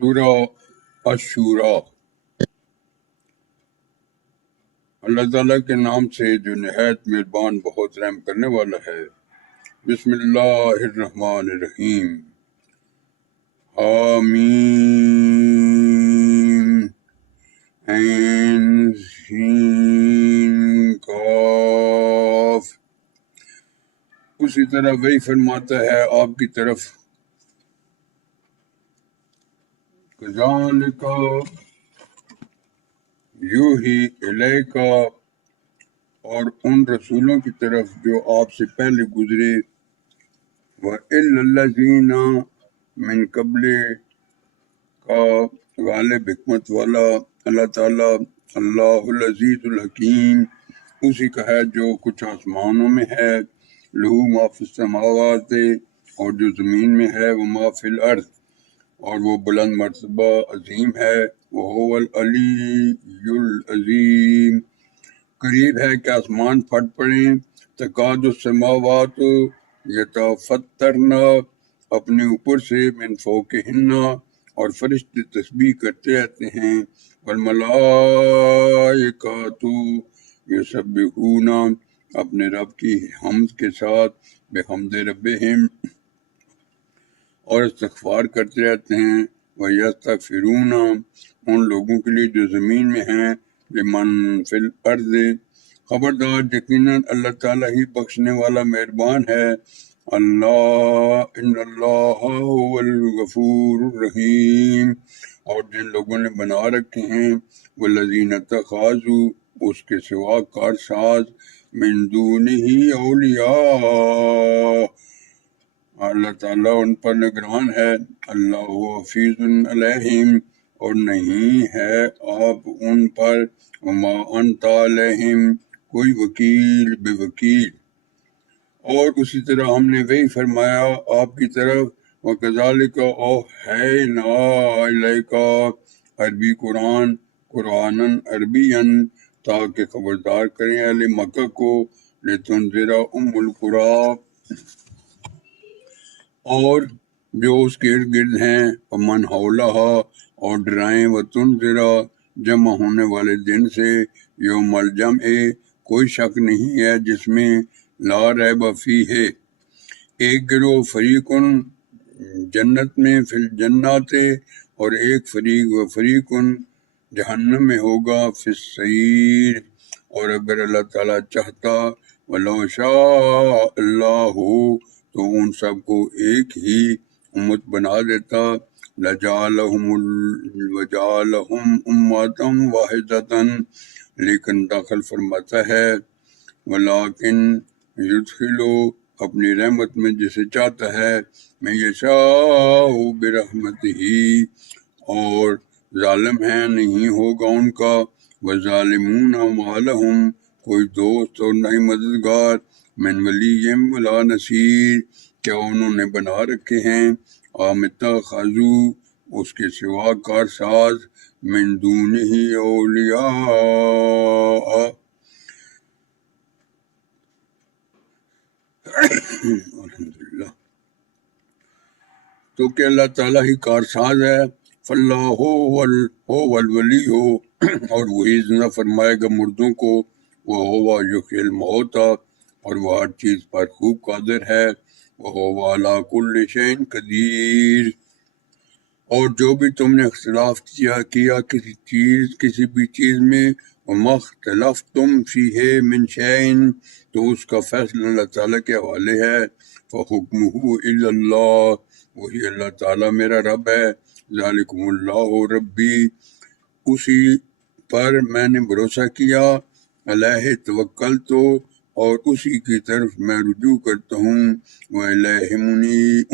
سورہ الشورى۔ اللہ تعالیٰ کے نام سے جو نہایت مہربان بہت رحم کرنے والا ہے۔ بسم اللہ الرحمن الرحیم۔ حامیم عین سین قاف۔ اسی طرح وہی فرماتا ہے آپ کی طرف، کذالک یوحی الیک، اور ان رسولوں کی طرف جو آپ سے پہلے گزرے، وَإِلَّا الَّذِينَ من قبل کا غالب حکمت والا اللہ تعالیٰ، اللہ العزیز الحکیم، اسی کا ہے جو کچھ آسمانوں میں ہے، لہو ما فی السماوات، اور جو زمین میں ہے، وما فی الارض، اور وہ بلند مرتبہ عظیم ہے، وہو العلی العظیم۔ قریب ہے کہ آسمان پھٹ پڑیں، تکاد السماوات یتفطرن، اپنے اوپر سے، من فوقہن، اور فرشتے تسبیح کرتے رہتے ہیں، والملائکۃ یسبحون، اپنے رب کی حمد کے ساتھ، بحمد ربہم، اور استغفار کرتے رہتے ہیں، وَيَسْتَغْفِرُونَ، ان لوگوں کے لیے جو زمین میں ہیں، لمن فی الارض، خبردار یقیناً اللہ تعالیٰ ہی بخشنے والا مہربان ہے، اللہ ان اللہ هو الغفور الرحیم۔ اور جن لوگوں نے بنا رکھے ہیں، والذین اتخذوا، اس کے سوا کارساز، من دونہ اولیاء، اللہ تعالیٰ ان پر نگران ہے، اللہ حفیظ علیہم، اور نہیں ہے آپ ان پر، وما انت علیہم، کوئی وکیل بے وکیل۔ اور اسی طرح ہم نے وہی فرمایا آپ کی طرف، وَكَذَلِكَ أَوْحَيْنَا إِلَيْكَ، عربی قرآن، قرآنًا عربیًا، تاکہ خبردار کریں اہل مکہ کو، لِتُنذِرَ أُمَّ الْقُرَىٰ، اور جو اس کے ارد گرد ہیں، ومن حولہا، اور ڈرائیں، وتنذر، جمع ہونے والے دن سے، یوم الجمع، کوئی شک نہیں ہے جس میں، لا ریب فیہ، ایک گروہ فریقن جنت میں، فی الجنات، اور ایک فریق، و فریقن جہنم میں ہوگا، فی السعیر، اور اگر اللہ تعالیٰ چاہتا، ولو شاء اللہ، تو ان سب کو ایک ہی امت بنا دیتا، وجعلہم امۃ واحدۃ، لیکن داخل فرماتا ہے، ولیکن یدخلو، اپنی رحمت میں جسے چاہتا ہے، میں یشاء برحمتہ، اور ظالم ہیں نہیں ہوگا ان کا، وظالمون ما لہم، کوئی دوست اور نہیں مددگار، من ولی ولا نصیر، کیا انہوں نے بنا رکھے ہیں، اتخذوا، اس کے سوا کارساز، من دونہ اولیاء، الحمدللہ، تو کہ اللہ تعالیٰ ہی کارساز ہے، فاللہ هو الولی ہو، اور وہی زندہ فرمائے گا مردوں کو، وہ یحیی الموتیٰ، اور وہ ہر چیز پر خوب قادر ہے، وہ علی کل شیء قدیر۔ اور جو بھی تم نے اختلاف کیا کسی بھی چیز میں، وما اختلفتم فیہ من شیء، تو اس کا فیصلہ اللہ تعالیٰ کے حوالے ہے، فحکمہ الی اللہ، وہی اللہ تعالیٰ میرا رب ہے، ذالکم اللہ ربی، اسی پر میں نے بھروسہ کیا، علیہ توکلت، اور اسی کی طرف میں رجوع کرتا ہوں، وإلیہ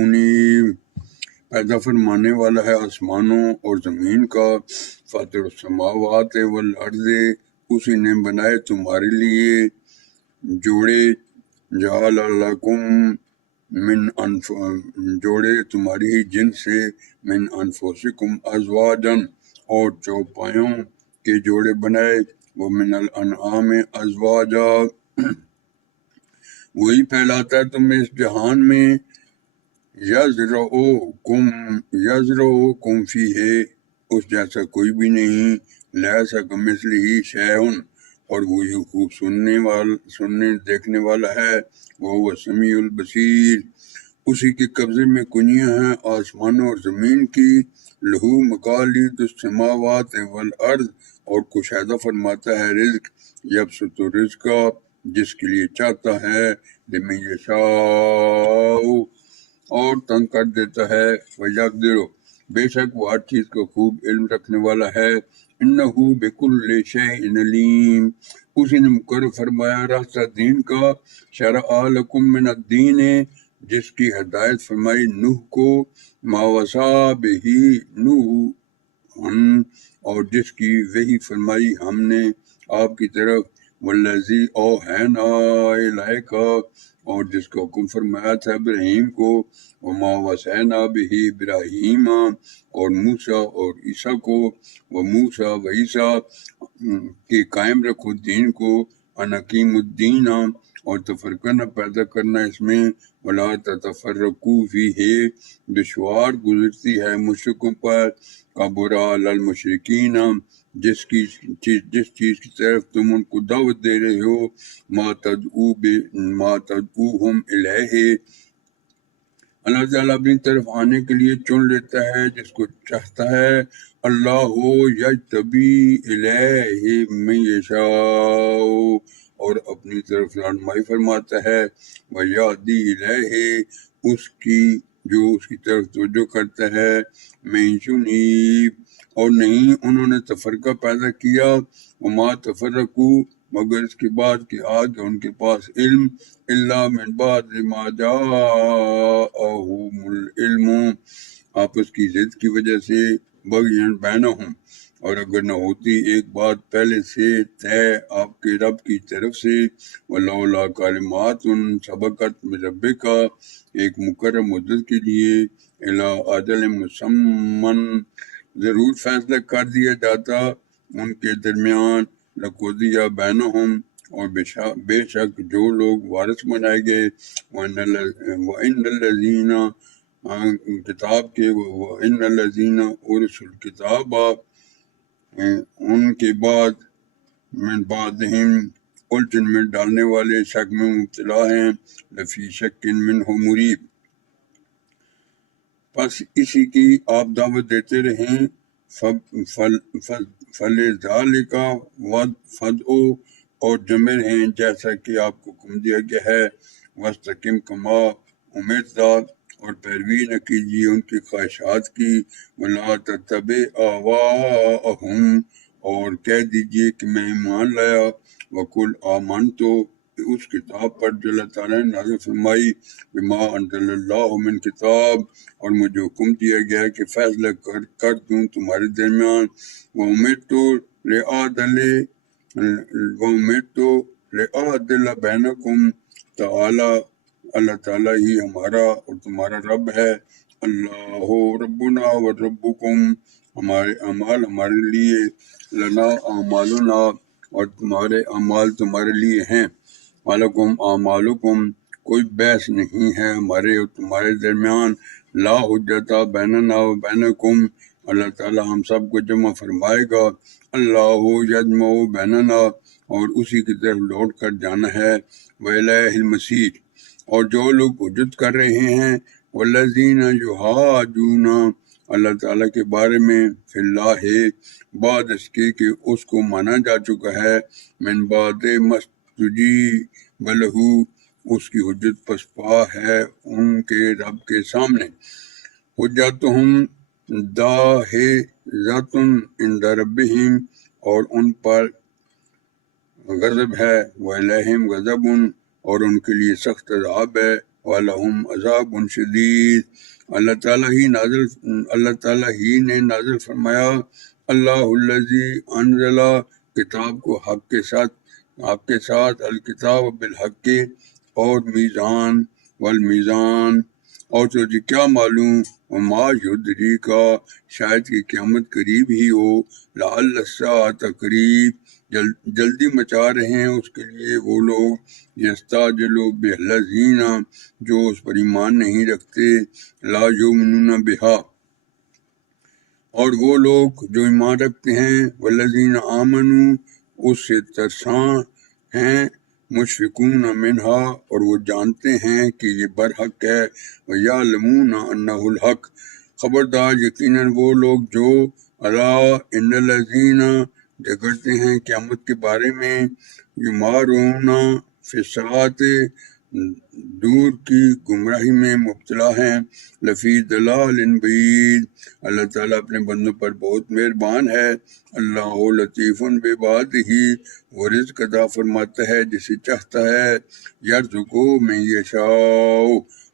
انیب، پیدا فرمانے والا ہے آسمانوں اور زمین کا، فاطر السماوات والارض، اسی نے بنائے تمہارے لیے جوڑے، جعل لکم من جوڑے تمہاری ہی جن سے، من انفسکم ازواجا، اور چوپایوں کے جوڑے بنائے، ومن الانعام ازواجا، وہی پھیلاتا ہے تمہیں اس جہان میں یزرعکم فی ہے، اس جیسا کوئی بھی نہیں، لیسا کمثلہ شیء، اور وہی خوب سننے دیکھنے والا ہے، وہ سمیع البصیر، اسی کے قبضے میں کنیاں ہیں آسمانوں اور زمین کی، لہو مقالید السماوات والارض، اور کشادہ فرماتا ہے رزق، یبسط الرزق، جس کے لیے چاہتا ہے، لمن یشاء، اور تنگ کر دیتا ہے، وَيَقْدِرُ، بے شک وہ ہر چیز کا خوب علم رکھنے والا ہے، اِنَّهُ بِكُلِّ شَيْءٍ عَلِيمٌ، اسی نے مقرر فرمایا راستہ دین کا، شرع لکم من الدین، جس کی ہدایت فرمائی نوح کو، ما وصا بہی نوح، اور جس کی وحی فرمائی ہم نے آپ کی طرف، والذی اوحینا الیک، اور جس کا حکم فرمایا تھا ابراہیم کو، وما وصینا بہ ابراہیم، اور موسیٰ اور عیسیٰ کو، وموسیٰ و عیسیٰ، کہ قائم رکھو دین کو، ان اقیموا الدین، اور تفرقہ نہ پیدا کرنا اس میں، ولا تتفرقوا فیہ، دشوار گزرتی ہے مشرکوں پر، کبر علی المشرکین، جس چیز کی طرف تم ان کو دعوت دے رہے ہو، ما تدعوہم الیہ، اللہ تعالیٰ اپنی طرف آنے کے لیے چن لیتا ہے جس کو چاہتا ہے، اللہ یجتبی الیہ من یشاء، اور اپنی طرف رہنمائی فرماتا ہے، ویہدی الیہ، اس کی طرف توجہ کرتا ہے، من ینیب، اور نہیں انہوں نے تفرقہ پیدا کیا، وما تفرقوا، مگر اس کے بعد کہ آ گیا ان کے پاس علم، الا من بعد ما جاءہم العلم، آپس کی ضد کی وجہ سے، بغین بینہم، اور اگر نہ ہوتی ایک بات پہلے سے طے آپ کے رب کی طرف سے، ولولا کلمات سبقت من ربک، ایک مقرر مدت کے لیے، الی اجل مسمى، ضرور فیصلہ کر دیا جاتا ان کے درمیان، لقضی بینہم، اور بے شک جو لوگ وارث بنائے گئے، وَإِنَّ الَّذِينَ، کتاب کے، وَإِنَّ الَّذِينَ اورثوا الکتاب، ان کے بعد، من بعدہم، الجھن میں ڈالنے والے شک میں مبتلا ہیں، لفی شک منہ مریب، پس اسی کی آپ دعوت دیتے رہیں، فَلِذَلِكَ فَادْعُ، اور جمع ہیں جیسا کہ آپ کو حکم دیا گیا ہے، وَاسْتَقِمْ كَمَا أُمِرْتَ، اور پیروی نہ کیجیے ان کی خواہشات کی، وَلَا تَتَّبِعْ أَهْوَاءَهُمْ، اور کہہ دیجیے کہ میں ایمان لایا، وَقُلْ آمَنْتُ، اس کتاب پر جو اللہ تعالیٰ نے نازل فرمائی، بما انزل اللہ من کتاب، اور مجھے حکم دیا گیا کہ فیصلہ کر دوں تمہارے درمیان، وَأُمِرْتُ لِأَعْدِلَ بَيْنَكُمْ، تعالی اللہ تعالیٰ ہی ہمارا اور تمہارا رب ہے، اللہ ربنا و ربکم، ہمارے اعمال ہمارے لیے، لنا اعمالنا، اور تمہارے اعمال تمہارے لیے ہیں، وَلَکُمْ اعمالکم، کوئی بحث نہیں ہے ہمارے اور تمہارے درمیان، لا حجت بیننا و بینکم، اللہ تعالیٰ ہم سب کو جمع فرمائے گا، اللہ یجمع بیننا، اور اسی کی طرف لوٹ کر جانا ہے، وَإِلَیہِ الْمَصِیرُ، اور جو لوگ حجت کر رہے ہیں، والذین یحاجون، اللہ تعالیٰ کے بارے میں، فی اللہ، بعد اس کے کہ اس کو مانا جا چکا ہے، من بعد مستجیب لہ، اس کی حجت پسپا ہے ان کے رب کے سامنے، حجتہم داحضۃ عند ربہم، اور ان پر غضب ہے، وَعَلَیہم غضب، اور ان کے لیے سخت عذاب ہے، وَلَہُمْ عذاب شدید، اللہ تعالیٰ ہی نے نازل فرمایا، اللہ الذی انزل، کتاب کو حق کے ساتھ، الکتاب بالحق، اور میزان والمیزان، اور تجھے کیا معلوم وما یدری کا شاید کہ قیامت قریب ہی ہو، لعل الساعۃ قریب جلدی مچا رہے ہیں اس کے لیے وہ لوگ یستعجل بالذین جو اس پر ایمان نہیں رکھتے، لا یؤمنون بہا اور وہ لوگ جو ایمان رکھتے ہیں، والذین آمنوا اس سے ترساں ہیں، مشفقون منہا اور وہ جانتے ہیں کہ یہ برحق ہے، ویعلمون انہ الحق خبردار یقیناً وہ لوگ جو الا ان الذین جھگڑتے ہیں قیامت کے بارے میں، یمارون فی الساعۃ دور کی گمراہی میں مبتلا ہیں، لفی ضلال بعید اللہ تعالیٰ اپنے بندوں پر بہت مہربان ہے، اللہ لطیف بعبادہ وہ رزق عطا فرماتا ہے جسے چاہتا ہے، یرزقو من یشاء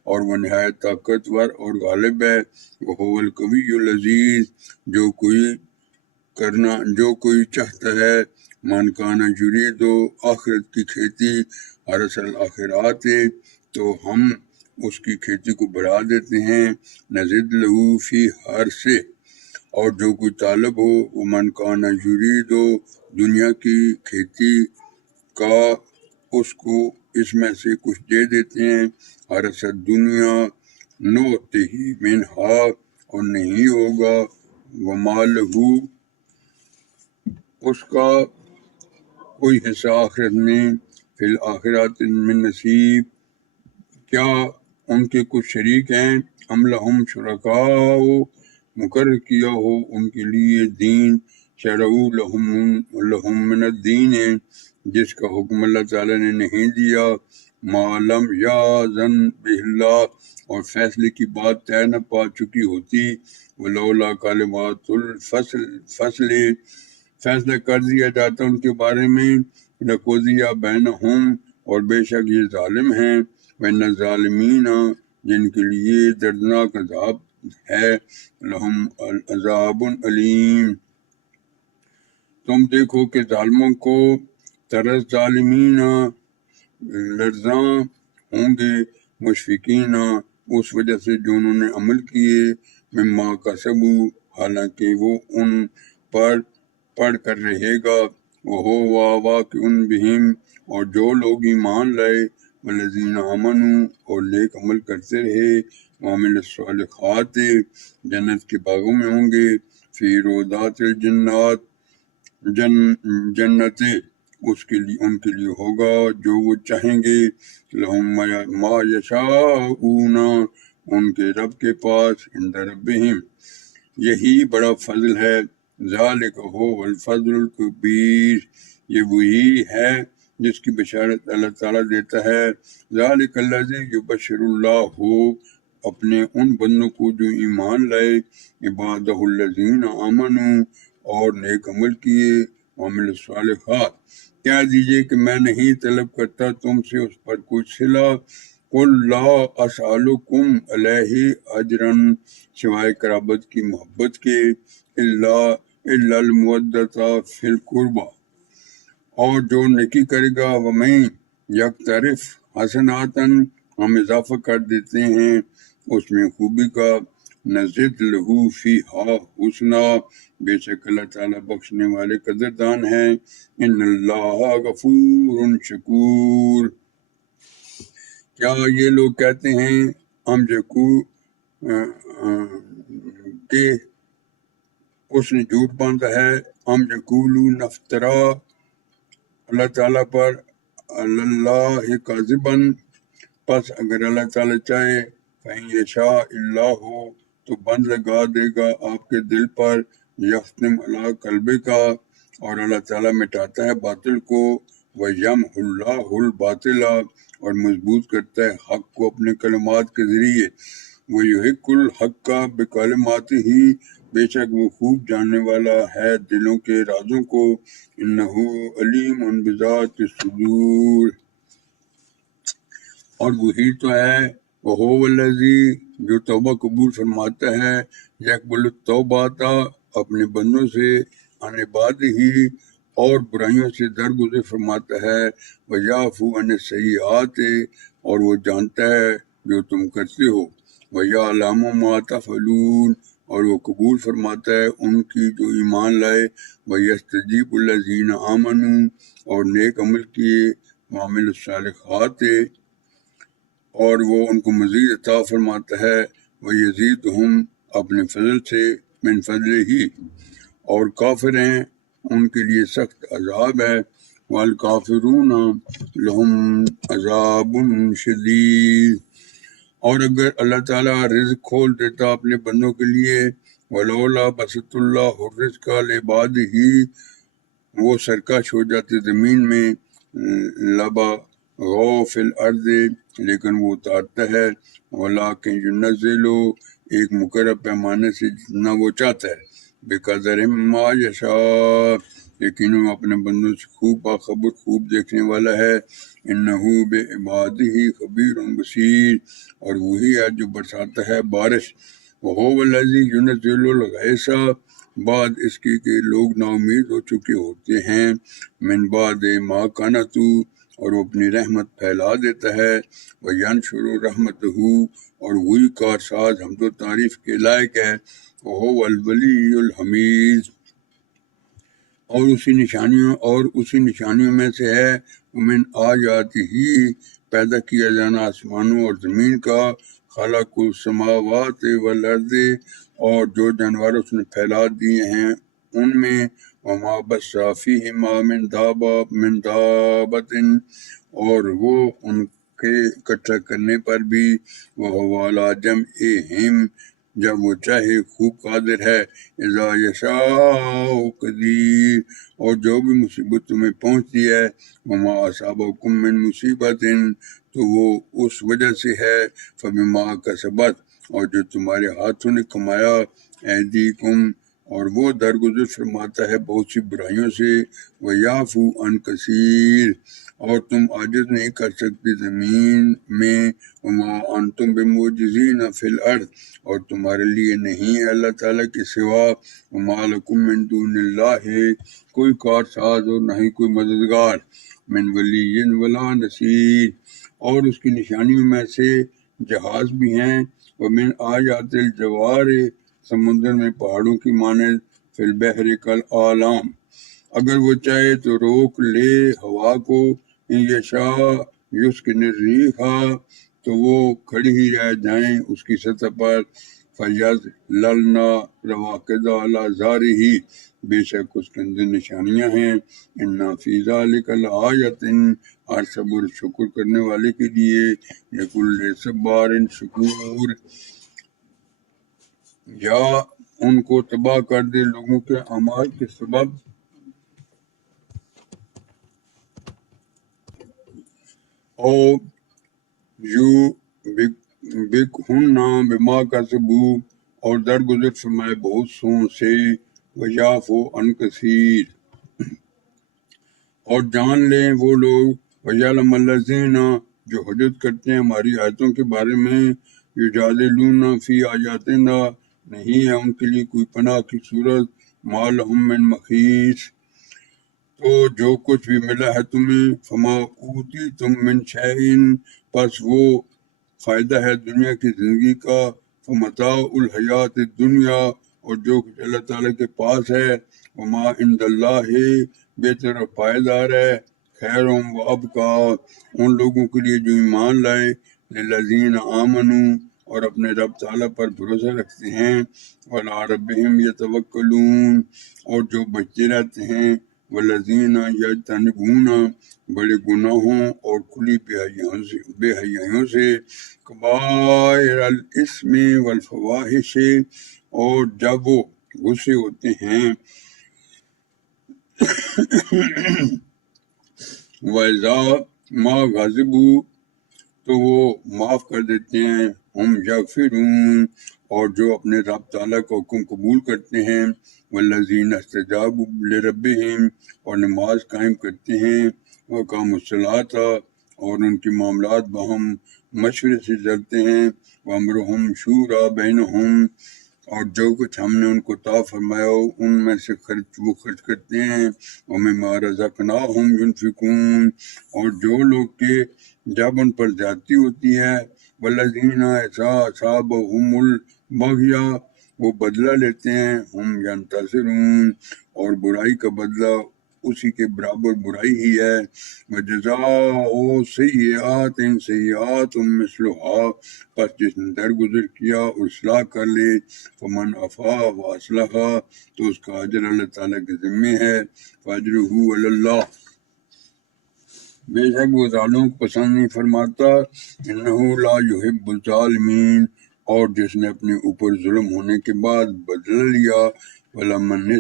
اور وہ نہایت طاقتور اور غالب ہے، وہو القوی العزیز جو کوئی چاہتا ہے، من کانا یرید آخرت کی کھیتی حرث الآخرات تو ہم اس کی کھیتی کو بڑھا دیتے ہیں، نزد لہو فی حرثہ اور جو کوئی طالب ہو وہ من کانا یرید دنیا کی کھیتی کا اس کو اس میں سے کچھ دے دیتے ہیں، حرث الدنیا نؤتہ منہا اور نہیں ہوگا وما لہو اس کا کوئی حصہ آخرت میں، فی الآخرات من نصیب کیا ان کے کچھ شریک ہیں، ام لہم شرکاء مقرر کیا ہو ان کے لیے دین، شرعوا لہم من الدین جس کا حکم اللہ تعالیٰ نے نہیں دیا، ما لم یاذن بہ اللہ اور فیصلے کی بات طے نہ پا چکی ہوتی، ولولا کلمات الفصل فیصلہ کر دیا جاتا ان کے بارے میں، لقضی بینہم اور بے شک یہ ظالم ہیں، وَإِنَّ الظَّالِمِينَ جن کے لیے دردناک عذاب ہے، لہم عذاب علیم تم دیکھو کہ ظالموں کو طرز ظالمین لرزاں ہوں گے، مشفقین اس وجہ سے جو انہوں نے عمل کیے، مما کسبوا حالانکہ وہ ان پر پڑھ کر رہے گا، وہ واقع بہم اور جو لوگ ایمان لائے، والذین آمنوا اور نیک عمل کرتے رہے، وعمل الصالحات جنت کے باغوں میں ہوں گے، فی روضات الجنات جنت اس کے لیے ان کے لیے ہوگا جو وہ چاہیں گے، لہم ما یشاءون ان کے رب کے پاس، عند ربہم یہی بڑا فضل ہے، ذالک هو الفضل الکبیر یہ وہی ہے جس کی بشارت اللہ تعالیٰ دیتا ہے، ذالک الذی یبشر اللہ اپنے ان بندوں کو جو ایمان لائے، عبادہ الذین آمنوا اور نیک عمل کیے، وعمل الصالحات کہہ دیجئے کہ میں نہیں طلب کرتا تم سے اس پر کچھ صلہ، قل لا اسألکم علیہ اجرا سوائے قرابت کی محبت کے، الا المودۃ فی القربى اور جو نیکی کرے گا، ومن یقترف حسناتن ہم اضافہ کر دیتے ہیں اس میں خوبی کا، نزد لہو فیہا حسنا بے شک اللہ تعالیٰ بخشنے والے قدردان ہیں، ان اللہ غفور شکور کیا یہ لوگ کہتے ہیں ہم یقو کہ اس نے جھوٹ باندھا ہے، ہم یقولون نفترا اللہ تعالیٰ پر، اللہ کاذباً پس اگر اللہ تعالیٰ چاہے، فإن یشاء اللہ تو بند لگا دے گا آپ کے دل پر، یختم علی قلبے کا اور اللہ تعالیٰ مٹاتا ہے باطل کو، ویمحو اللہ الباطل اور مضبوط کرتا ہے حق کو اپنے کلمات کے ذریعے، ویحق الحق بکلماتہ بے شک وہ خوب جاننے والا ہے دلوں کے رازوں کو، انہ علیم بذات الصدور اور وہی تو ہے، وہو الذی جو توبہ قبول فرماتا ہے، یقبل التوبۃ اپنے بندوں سے، عن عبادہ اور برائیوں سے درگزر فرماتا ہے، ویعفو عن السیئات اور وہ جانتا ہے جو تم کرتے ہو، وَيَعْلَمُ مَا تَفْعَلُونَ، اور وہ قبول فرماتا ہے ان کی جو ایمان لائے، وَيَسْتَجِيبُ الَّذِينَ آمَنُوا، اور نیک عمل کیے، وَعَمِلُوا الصَّالِحَاتِ، اور وہ ان کو مزید عطا فرماتا ہے، وَيَزِيدُهُمْ، اپنے فضل سے، من فضل ہی، اور کافر ہیں ان کے لیے سخت عذاب ہے، وَالْكَافِرُونَ لَهُمْ عَذَابٌ شَدِيدٌ، اور اگر اللہ تعالیٰ رزق کھول دیتا اپنے بندوں کے لیے، وَلَوْلَا بَسَطُ اللَّهُ الرِّزْقَ لِعِبَادِهِ، وہ سرکش ہو جاتے زمین میں، لَبَغَوْا فِی الْأَرْضِ، لیکن وہ اتارتا ہے، وَلَٰكِنْ يُنَزِّلُ، ایک مقرر پیمانے سے جتنا وہ چاہتا ہے، بِقَدْرٍ مَّا يَشَاءُ، یقیناً وہ اپنے بندوں سے خوب باخبر، خوب دیکھنے والا ہے، اِنَّهُ بِعِبَادِهِ خَبِيرٌ بَصِيرٌ، اور وہی ہے جو برساتا ہے بارش، وَهُوَ الَّذِي يُنَزِّلُ الْغَيْثَ، بعد اس کے کہ لوگ نا امید ہو چکے ہوتے ہیں، من بعد ما قنطوا، اور وہ اپنی رحمت پھیلا دیتا ہے، وَيَنشُرُ رَحْمَتَهُ، اور وہی کارساز حمد و تعریف کے لائق ہے، وَهُوَ الْوَلِيُّ الْحَمِيدُ، اور اسی نشانیوں میں سے ہے، ومن آیاتہ، پیدا کیا جانا آسمانوں اور زمین کا، خلق السماوات والارض، اور جو جانور اس نے پھیلا دیے ہیں ان میں، وما بث فیہما من دابۃ، اور وہ ان کے اکٹھا کرنے پر بھی، وہو علی جمعہم، جب وہ چاہے خوب قادر ہے، اذا یشاء قدیر، اور جو بھی مصیبت تمہیں پہنچتی ہے، وما اصابکم من مصیبت، تو وہ اس وجہ سے ہے، فبما کسبت، اور جو تمہارے ہاتھوں نے کمایا، ایدیکم، اور وہ درگزر فرماتا ہے بہت سی برائیوں سے، ویعفو عن کثیر، اور تم عاجز نہیں کر سکتے زمین میں، وما انتم بمعجزین فی الارض، اور تمہارے لیے نہیں ہے اللہ تعالیٰ کے سوا، وما لکم من دون اللہ، کوئی کارساز اور نہ ہی کوئی مددگار، من ولی ولا نصیر، اور اس کی نشانیوں میں سے جہاز بھی ہیں، ومن آیات الجوار، سمندر میں پہاڑوں کی مانند، فی البحر کالآلام، اگر وہ چاہے تو روک لے ہوا کو، ان یشاء یسکن الریح، تو وہ کھڑی ہی رہ جائیں اس کی سطح پر، فَيَظْلَلْنَ رَوَاقِدَ عَلَىٰ ظَہْرِهِ، بے شک اس کے اندر نشانیاں ہیں، اِنَّ فِي ذَلِكَ لَآیَةٍ، ہر صبر شکر کرنے والے کے لیے، لِكُلِّ صَبَّارٍ شکور، یا ان کو تباہ کر دے لوگوں کے اعمال کے سبب، او یو بِکْہُنَّ بِمَا کَسَبُوا، اور درگزر فرمائے بہت سوں سے، وَیَعْفُو عَن کثیر، اور جان لیں وہ لوگ، وَیَعْلَمَ الَّذِینَ، جو حجت کرتے ہیں ہماری آیتوں کے بارے میں، یُجَادِلُونَ فِی آیاتِنَا، نہیں ہے ان کے لیے کوئی پناہ کی صورت، مَا لَهُم مِّن مَّخِیص، تو جو کچھ بھی ملا ہے تمہیں، فما اوتیتم من شیء، پس وہ فائدہ ہے دنیا کی زندگی کا، فمتاع الحیات الدنیا، اور جو کچھ اللہ تعالیٰ کے پاس ہے، وما عند اللہ، بہتر اور پائیدار ہے، خیر و ابقا، ان لوگوں کے لیے جو ایمان لائے، للذین آمنوا، اور اپنے رب تعالیٰ پر بھروسہ رکھتے ہیں، وعلی ربہم یتوکلون، اور جو بچتے رہتے ہیں، والذین یجتنبون، بڑے گناہوں اور کھلی بے حیائیوں سے، کبائر الاثم والفواحش، اور جب وہ غصے ہوتے ہیں، وَإِذَا مَا غَضِبُوا، تو وہ معاف کر دیتے ہیں، ہم یغفرون، اور جو اپنے رب تعالیٰ کا حکم قبول کرتے ہیں، والذین استجابوا لربہم، اور نماز قائم کرتے ہیں، وقاموا الصلاۃ، اور ان کے معاملات باہم مشورے سے چلتے ہیں، وامرہم شوریٰ بینہم، اور جو کچھ ہم نے ان کو عطا فرمایا ہو ان میں سے وہ خرچ کرتے ہیں، ومما رزقناہم ینفقون، اور جو لوگ کہ جب ان پر زیادتی ہوتی ہے والذین ایسا اصابہم البغی، وہ بدلہ لیتے ہیں، ہم ینتصرون، اور برائی کا بدلہ اسی کے برابر برائی ہی ہے۔ وجزاء سیئات سیئات مثلھا، پس جس نے درگزر کیا اور اصلاح کر لے، فمن عفا واصلح، تو اس کا اجر اللہ تعالیٰ کے ذمے ہے، فاجرہ علی اللہ، بے شک وہ ظالموں کو پسند نہیں فرماتا، انہ لا یحب الظالمین، اور جس نے اپنے اوپر ظلم ہونے کے بعد بدلہ لیا، ولمن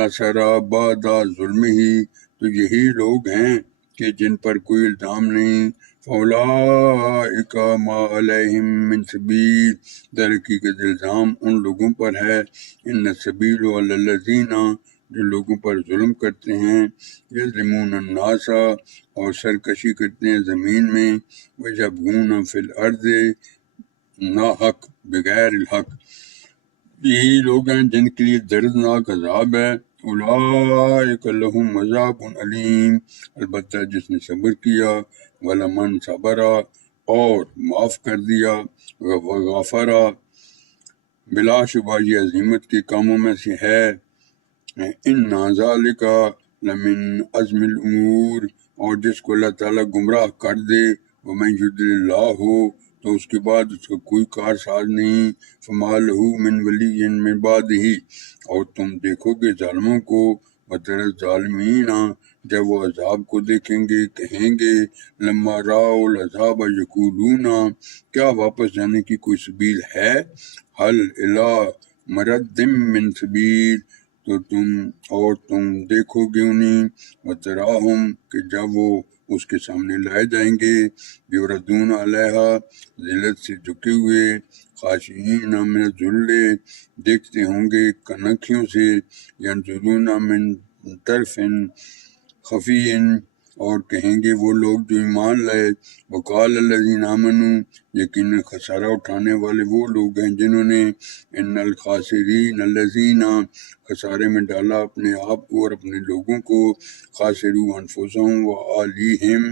انتصر بعد ظلمہ، تو یہی لوگ ہیں کہ جن پر کوئی الزام نہیں، فاولئک ما علیہم من سبیل، در حقیقت الزام ان لوگوں پر ہے، ان السبیل علی الذین، جو لوگوں پر ظلم کرتے ہیں، یظلمون الناس، اور سرکشی کرتے ہیں زمین میں، ویبغون فی الارض ناحق بغیر الحق، یہی لوگ ہیں جن کے لیے دردناک عذاب ہے، اولئک لہم عذاب علیم، البتہ جس نے صبر کیا، ولمن صبر، اور معاف کر دیا، وغفر، بلا شبہ یہ عظمت کے کاموں میں سے ہے، ان ذالک لمن عزم الامور، اور جس کو اللہ تعالیٰ گمراہ کر دے، ومن یضلل اللہ، تو اس کے بعد اس کا کوئی کار ساز نہیں، فما لہ من ولی من بعدہ، اور تم دیکھو گے ظالموں کو، وتری الظالمین، جب وہ عذاب کو دیکھیں گے کہیں گے، لما راؤ العذاب یقولون، کیا واپس جانے کی کوئی سبیل ہے، حل الی مرد من سبیل، تو تم دیکھو گے انہیں، وتراہم، کہ جب وہ اس کے سامنے لائے جائیں گے، یردون علیہا، ذلت سے جھکے ہوئے، خاشعین من الذل، دیکھتے ہوں گے کنکھیوں سے، ینظرون من طرف خفی، اور کہیں گے وہ لوگ جو ایمان لائے، وقال الذین آمنوا، یقیناً خسارہ اٹھانے والے وہ لوگ ہیں جنہوں نے، ان الخاسرین الذین، خسارے میں ڈالا اپنے آپ کو اور اپنے لوگوں کو، خاسروا انفسہم واہلیہم،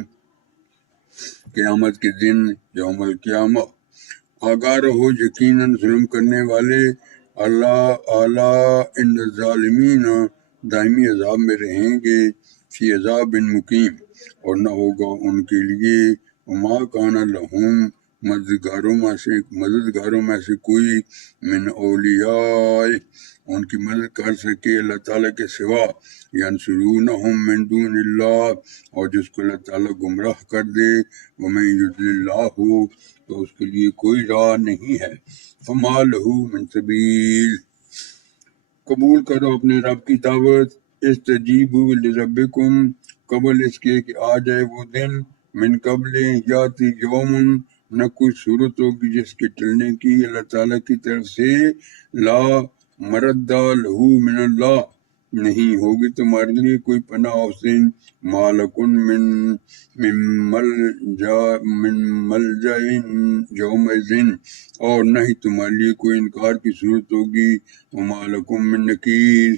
قیامت کے دن، یوم القیامہ، آگاہ رہو یقیناً ظلم کرنے والے، اللہ اعلیٰ ان الظالمین، دائمی عذاب میں رہیں گے، فی عذاب مقیم، اور نہ ہوگا ان کے لیے، وما کان لہم، مددگاروں میں سے کوئی، من اولیاء، ان کی مدد کر سکے اللہ تعالیٰ کے سوا، ینصرونہم من دون اللہ، اور جس کو اللہ تعالیٰ گمراہ کر دے، ومن یضلل اللہ، تو اس کے لیے کوئی راہ نہیں ہے، فما لہ من سبیل، قبول کرو اپنے رب کی دعوت، استجیبوا لربکم، قبل اس کے کہ آ جائے وہ دن، من قبل یاتی یوم، نہ کوئی صورت ہوگی جس کے ٹلنے کی اللہ تعالیٰ کی طرف سے، لا مرد لہ من اللہ، نہیں ہوگی تمہارے لیے کوئی پناہ اس دن، ما لکم من ملجأ یومئذ، اور نہ ہی تمہارے لیے کوئی انکار کی صورت ہوگی، وما لکم من نکیر،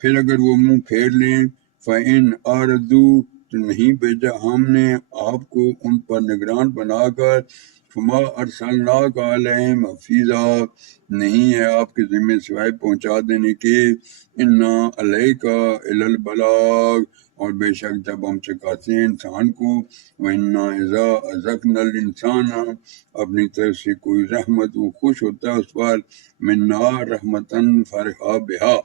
پھر اگر وہ منہ پھیر لیں، فإن أعرضوا، تو نہیں بھیجا ہم نے آپ کو ان پر نگران بنا کر، فما ارسلناک علیہم حفیظا، نہیں ہے آپ کے ذمہ سوائے پہنچا دینے کے، انا علیک الی البلاغ، اور بے شک جب ہم سکھاتے ہیں انسان کو، وَإِنَّا إِذَا أَذَقْنَا الْإِنسَانَ، اپنی طرف سے کوئی رحمت وہ خوش ہوتا ہے اس پر، مِنَّا رَحْمَةً فَرِحَ بِهَا،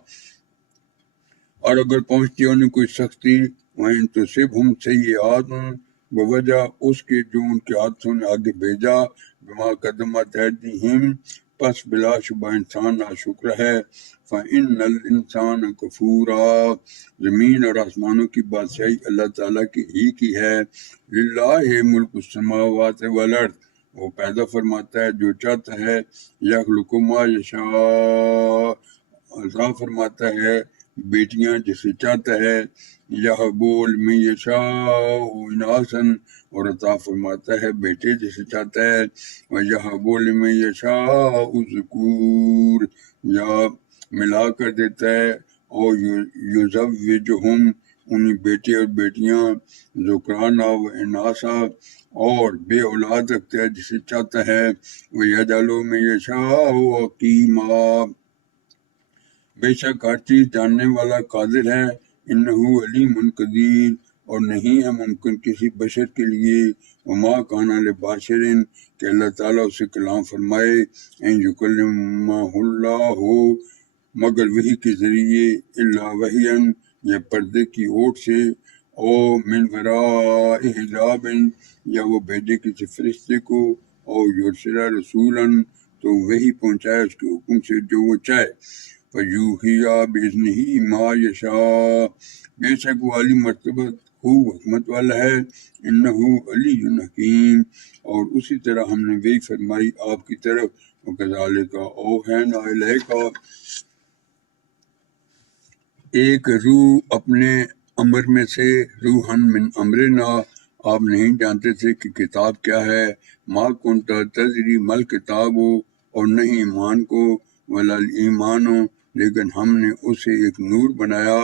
اور اگر پہنچتی ہے انہیں کوئی سختی، وَإِن تُصِبْهُمْ سَيِّئَاتٌ، بوجہ اس کے جو ان کے ہاتھوں نے آگے بھیجا، بما قدمت ایدیہم، پس بلا شبہ انسان ناشکر ہے، فَإِنَّ الْإِنسَانَ کفورا، زمین اور آسمانوں کی بادشاہی اللہ تعالیٰ کی ہی کی ہے، للہ ملک السماوات والارض، وہ پیدا فرماتا ہے جو چاہتا ہے، یخلق ما یشاء، عطا فرماتا ہے بیٹیاں جسے چاہتا ہے، یہبول من یشاء اناسا، اور عطا فرماتا ہے بیٹے جسے چاہتا ہے، ویہبول من یشاء الذکور، یا ملا کر دیتا ہے، اور یزوجہم، انہیں بیٹے اور بیٹیاں، ذکرانا و اناسا، اور بے اولاد رکھتا ہے جسے چاہتا ہے، وَيَجْعَلُ مَن يَشَاءُ عَقِيمًا، بے شک ہر چیز جاننے والا قادر ہے، انہ علیم قدیر، اور نہیں ہے ممکن کسی بشر کے لیے، وما کان لبشر کہ اللہ تعالیٰ اسے کلام فرمائے، ان یکلمہ اللہ، مگر وحی کے ذریعے، الا وحیا، یا پردے کی اوٹ سے، او من وراء حجاب، یا وہ بھیجے کسی فرشتے کو، او یرسل رسولا، تو وہی پہنچائے اس کے حکم سے جو وہ چاہے، فیوحی بِإِذْنِهِ ما یشاء، بے شک وہ عالی مرتبہ خوب حکمت والا ہے، انہ علی حکیم، اور اسی طرح ہم نے وہی فرمائی آپ کی طرف، وکذالک اوحینا الیک، ایک روح اپنے امر میں سے، روحن من امرنا، آپ نہیں جانتے تھے کہ کتاب کیا ہے، ما کنت تدری مل کتاب ہو، اور نہیں ایمان کو، ولا ایمان ہو، لیکن ہم نے اسے ایک نور بنایا،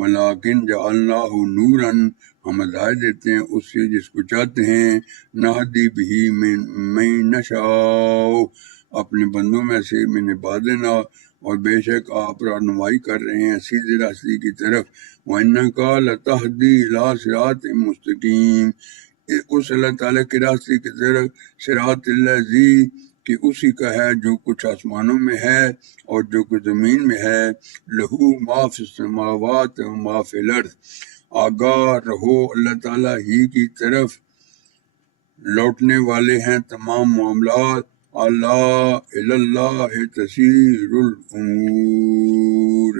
ولیکن جعلناہ نورا، ہم ہدایت دیتے ہیں اس سے جس کو چاہتے ہیں، نہدی بہی من نشاء، اپنے بندوں میں سے، من عبادنا، اور بے شک آپ رہنمائی کر رہے ہیں سیدھے راستے کی طرف، وَإِنَّكَ لَتَهْدِي إِلَىٰ صِرَاطٍ مُسْتَقِيمٍ، اس اللہ تعالیٰ کے راستے کی طرف، صراط الذی، کہ اسی کا ہے جو کچھ آسمانوں میں ہے اور جو کچھ زمین میں ہے، لہو ما فی السماوات و ما فی الارض، آگاہ رہو اللہ تعالیٰ ہی کی طرف لوٹنے والے ہیں تمام معاملات، اللہ اللہ تسیر الامور۔